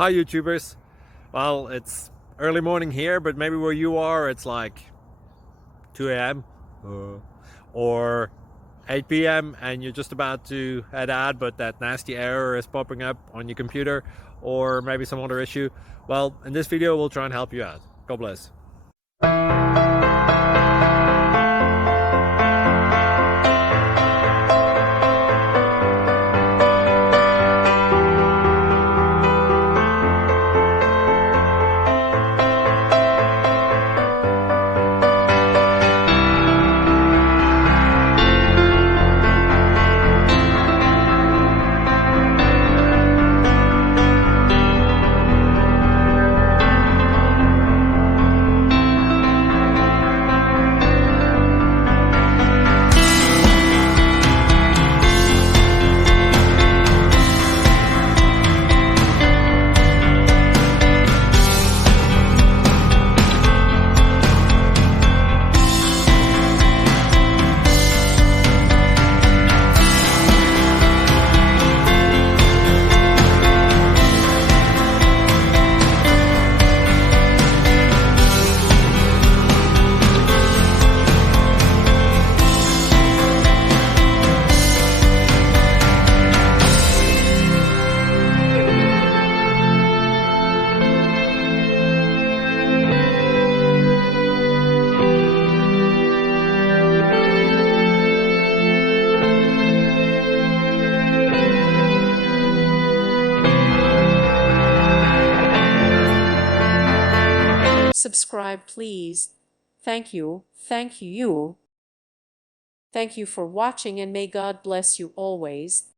Hi YouTubers. Well, it's early morning here, but maybe where you are it's like 2 a.m. or 8 p.m. and you're just about to head out, but that nasty error is popping up on your computer, or maybe some other issue. Well, in this video we'll try and help you out. God bless. Subscribe, please. Thank you. Thank you. Thank you for watching, and may God bless you always.